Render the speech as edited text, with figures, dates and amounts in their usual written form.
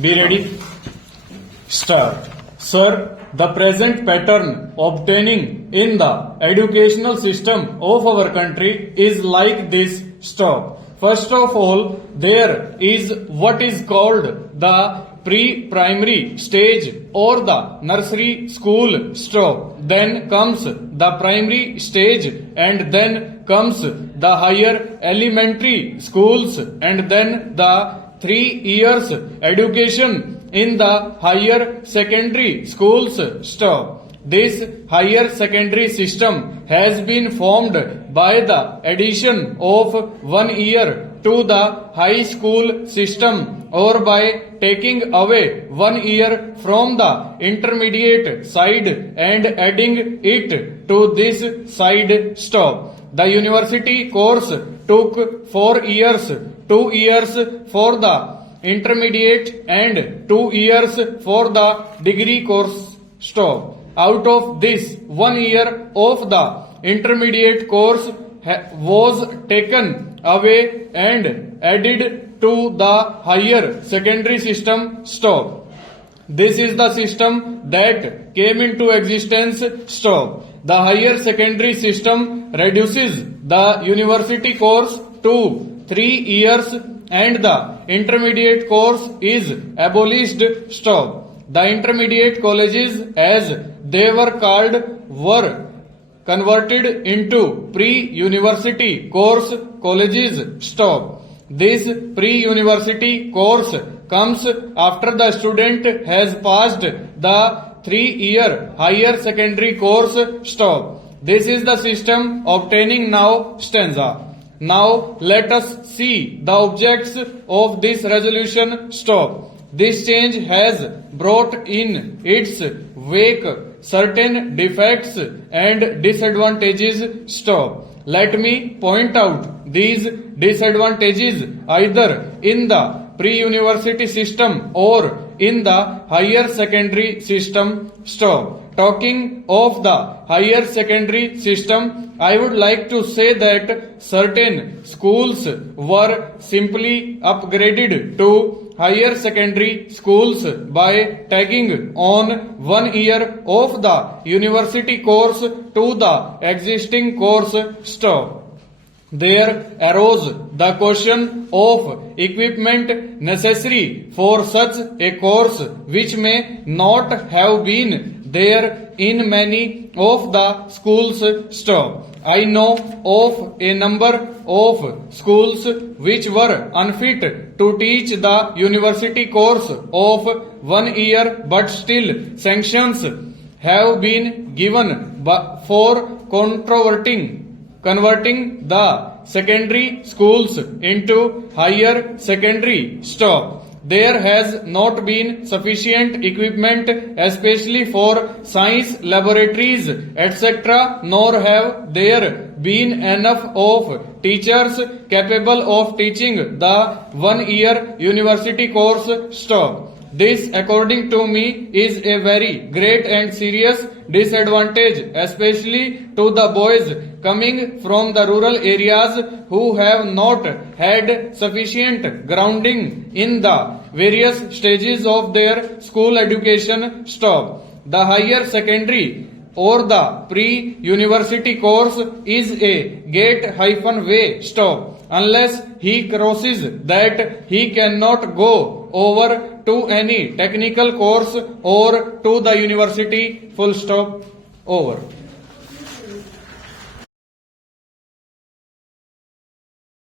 Be ready. Start. Sir, the present pattern obtaining in the educational system of our country is like this. Stop. First of all, there is what is called the pre-primary stage or the nursery school. Stop. Then comes the primary stage and then comes the higher elementary schools and then the 3 years education in the higher secondary schools. Stop. This higher secondary system has been formed by the addition of 1 year to the high school system or by taking away 1 year from the intermediate side and adding it to this side. Stop. The university course took 4 years, 2 years for the intermediate and 2 years for the degree course. Stop. Out of this, 1 year of the intermediate course was taken away and added to the higher secondary system. Stop. This is the system that came into existence. Stop. The higher secondary system reduces the university course to 3 years and the intermediate course is abolished. Stop. The intermediate colleges, as they were called, were converted into pre-university course colleges. Stop. This pre-university course comes after the student has passed the 3-year higher secondary course. Stop. This is the system obtaining now. Stanza. Now let us see the objects of this resolution. Stop. This change has brought in its wake certain defects and disadvantages. Stop. Let me point out these disadvantages either in the pre-university system or in the higher secondary system. Stop. Talking of the higher secondary system, I would like to say that certain schools were simply upgraded to higher secondary schools by tagging on 1 year of the university course to the existing course. Stop. There arose the question of equipment necessary for such a course which may not have been there in many of the schools. Stop. I know of a number of schools which were unfit to teach the university course of 1 year, but still sanctions have been given for converting the secondary schools into higher secondary. Stop. There has not been sufficient equipment, especially for science laboratories, etc., nor have there been enough of teachers capable of teaching the 1 year university course. Stop. This, according to me, is a very great and serious disadvantage, especially to the boys coming from the rural areas who have not had sufficient grounding in the various stages of their school education. Stop. The higher secondary or the pre-university course is a gate-way. Stop. Unless he crosses that, he cannot go over to any technical course or to the university. Full stop. Over.